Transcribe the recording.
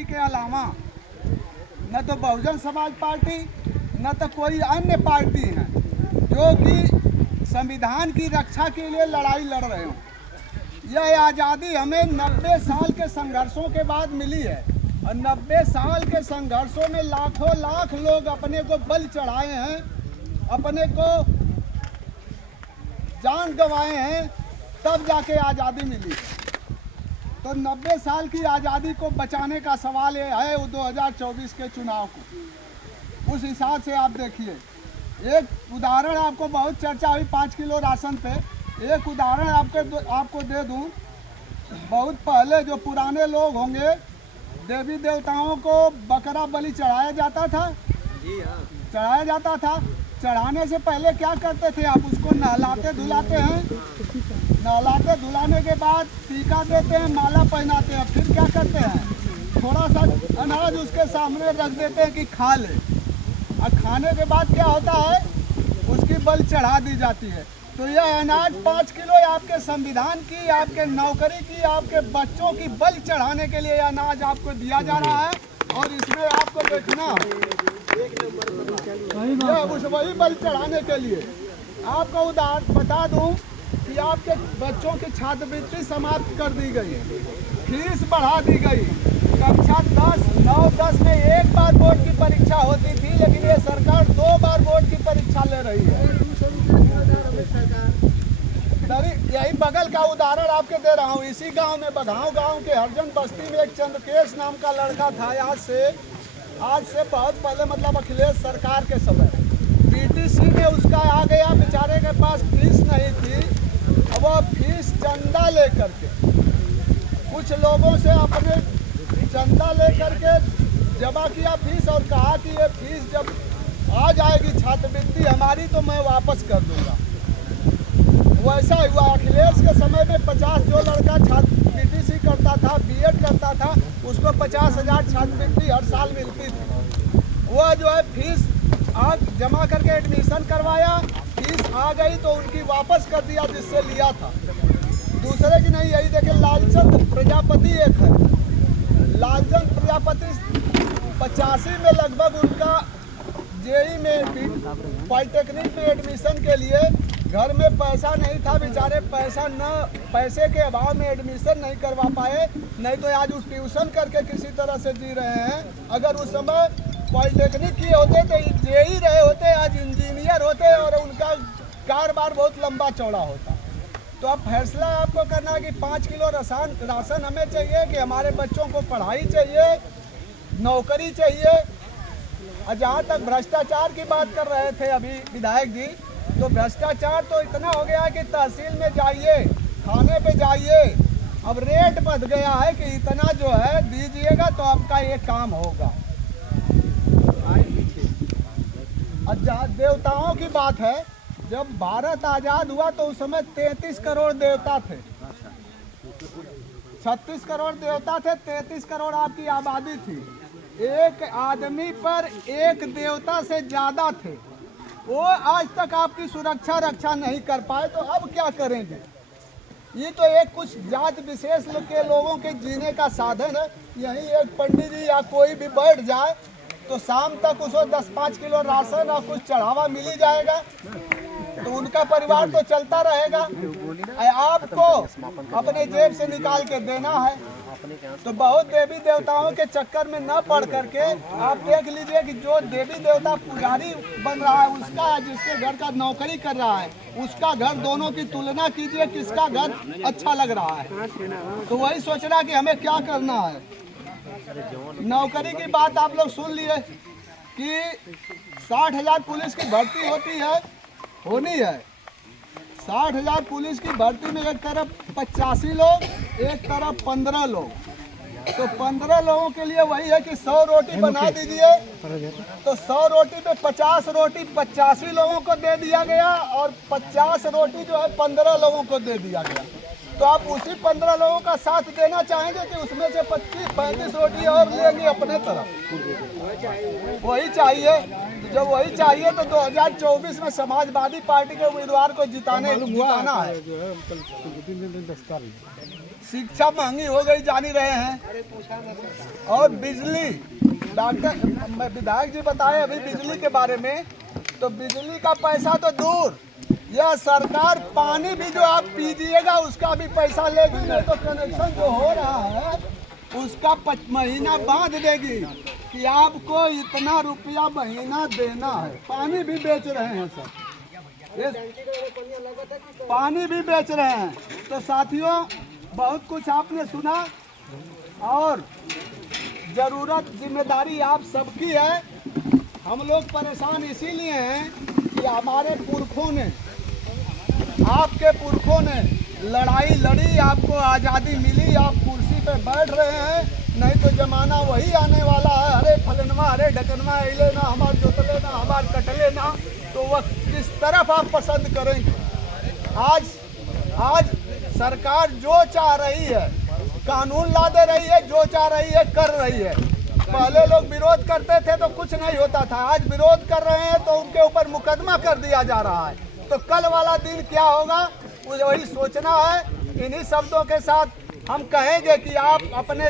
Party के अलावा न तो बहुजन समाज पार्टी न तो कोई अन्य पार्टी है जो कि संविधान की रक्षा के लिए लड़ाई लड़ रहे हो। यह आज़ादी हमें 90 साल के संघर्षों के बाद मिली है और 90 साल के संघर्षों में लाखों लाख लोग अपने को बलि चढ़ाए हैं, अपने को जान गंवाए हैं, तब जाके आज़ादी मिली। तो 90 साल की आज़ादी को बचाने का सवाल ये है 2024 के चुनाव को। उस हिसाब से आप देखिए, एक उदाहरण आपको बहुत चर्चा हुई 5 किलो राशन पे। एक उदाहरण आपको दे दूं। बहुत पहले जो पुराने लोग होंगे, देवी देवताओं को बकरा बलि चढ़ाया जाता था। जी हाँ, चढ़ाया जाता था। चढ़ाने से पहले क्या करते थे आप? उसको नहलाते धुलाते हैं। नहलाते धुलाने के बाद टीका देते हैं, माला पहनाते हैं। फिर क्या करते हैं? थोड़ा सा अनाज उसके सामने रख देते हैं कि खा ले। और खाने के बाद क्या होता है? उसकी बलि चढ़ा दी जाती है। तो यह अनाज 5 किलो आपके संविधान की, आपके नौकरी की, आपके बच्चों की बलि चढ़ाने के लिए अनाज आपको दिया जा रहा है। और इसमें आपको देखना उस वही बलि चढ़ाने के लिए आपको उदाहरण बता दूं कि आपके बच्चों की छात्रवृत्ति समाप्त कर दी गई, फीस बढ़ा दी गई। कक्षा 10, 9, 10 में एक बार बोर्ड की परीक्षा होती थी, लेकिन ये सरकार 2 बार बोर्ड की परीक्षा ले रही है। यही बगल का उदाहरण आपके दे रहा हूँ। इसी गांव में, बघाव गांव के हरजन बस्ती में एक चंद्रकेश नाम का लड़का था। आज से बहुत पहले, मतलब अखिलेश सरकार के समय, पीटीसी में उसका आ गया। बेचारे के पास फीस नहीं थी। वो फीस चंदा लेकर के, कुछ लोगों से अपने चंदा लेकर के जमा किया फीस और कहा कि ये फीस जब आ जाएगी छात्रवृत्ति हमारी तो मैं वापस कर दूंगा। वैसा हुआ। अखिलेश के समय में 50 जो लड़का छात्र पीटीसी करता था, बीएड करता था, उसको 50,000 छात्रवृत्ति हर साल मिलती थी। वह जो है फीस जमा करके एडमिशन करवाया, फीस आ गई तो उनकी वापस कर दिया जिससे लिया था। दूसरे की नहीं। यही देखिए, लालचंद प्रजापति एक है। लालचंद प्रजापति 85 में लगभग उनका जेई में, पॉलिटेक्निक में एडमिशन के लिए घर में पैसा नहीं था। बेचारे पैसे के अभाव में एडमिशन नहीं करवा पाए, नहीं तो आज उस ट्यूशन करके किसी तरह से जी रहे हैं। अगर उस समय पॉलिटेक्निक किए होते तो जेई रहे होते, आज इंजीनियर होते और उनका कारोबार बहुत लंबा चौड़ा होता। तो अब फैसला आपको करना है कि 5 किलो राशन हमें चाहिए कि हमारे बच्चों को पढ़ाई चाहिए, नौकरी चाहिए। और जहाँ तक भ्रष्टाचार की बात कर रहे थे अभी विधायक जी, तो भ्रष्टाचार तो इतना हो गया है कि तहसील में जाइए, थाने पे जाइए, अब रेट बढ़ गया है कि इतना जो है दीजिएगा तो आपका ये काम होगा। देवताओं की बात है, जब भारत आज़ाद हुआ तो उस समय 33 करोड़ देवता थे, 36 करोड़ देवता थे, 33 करोड़ आपकी आबादी थी। एक आदमी पर एक देवता से ज़्यादा थे। वो आज तक आपकी सुरक्षा रक्षा नहीं कर पाए, तो अब क्या करेंगे? ये तो एक कुछ जात विशेष के लोगों के जीने का साधन है। यहीं एक पंडित जी या कोई भी बैठ जाए तो शाम तक उसको 10-5 किलो राशन और कुछ चढ़ावा मिल ही जाएगा, तो उनका परिवार तो चलता रहेगा। आपको अपने जेब से निकाल के देना है। तो बहुत देवी देवताओं के चक्कर में न पड़ करके आप देख लीजिए कि जो देवी देवता पुजारी बन रहा है उसका, जिसके घर का नौकरी कर रहा है उसका घर, दोनों की तुलना कीजिए किसका घर अच्छा लग रहा है। तो वही सोच रहा कि हमें क्या करना है। नौकरी की बात आप लोग सुन लिए कि 60,000 पुलिस की भर्ती होनी है। 60,000 पुलिस की भर्ती में एक तरफ 85 लोग, एक तरफ 15 लोग। तो 15 लोगों के लिए वही है कि 100 रोटी बना दीजिए, तो 100 रोटी पे 50 रोटी 85 लोगों को दे दिया गया और 50 रोटी जो है 15 लोगों को दे दिया गया। तो आप उसी 15 लोगों का साथ देना चाहेंगे कि उसमें से 25-35 रोटी और लेंगे अपने तरफ? वही चाहिए। जब वही चाहिए तो 2024 में समाजवादी पार्टी के उम्मीदवार को जिताना है। शिक्षा महंगी हो गई जान ही रहे हैं, और बिजली, डॉक्टर विधायक जी बताए अभी बिजली के बारे में, तो बिजली का पैसा तो दूर, यह सरकार पानी भी जो आप पीजिएगा उसका भी पैसा लेगी, नहीं तो कनेक्शन जो हो रहा है उसका महीना बांध देगी कि आपको इतना रुपया महीना देना है। पानी भी बेच रहे हैं सर, पानी भी बेच रहे हैं। तो साथियों बहुत कुछ आपने सुना, और जरूरत जिम्मेदारी आप सबकी है। हम लोग परेशान इसीलिए हैं कि हमारे पुरखों ने, आपके पुरखों ने लड़ाई लड़ी, आपको आज़ादी मिली, आप कुर्सी पे बैठ रहे हैं, नहीं तो जमाना वही आने वाला है, अरे फलनवा अरे ढकनवा अले ना, हमार जोतले ना, हमार कटले ना, तो वह किस तरफ आप पसंद करेंगे। आज सरकार जो चाह रही है कानून ला दे रही है, जो चाह रही है कर रही है। पहले लोग विरोध करते थे तो कुछ नहीं होता था, आज विरोध कर रहे हैं तो उनके ऊपर मुकदमा कर दिया जा रहा है। तो कल वाला दिन क्या होगा मुझे वही सोचना है। इन्हीं शब्दों के साथ हम कहेंगे कि आप अपने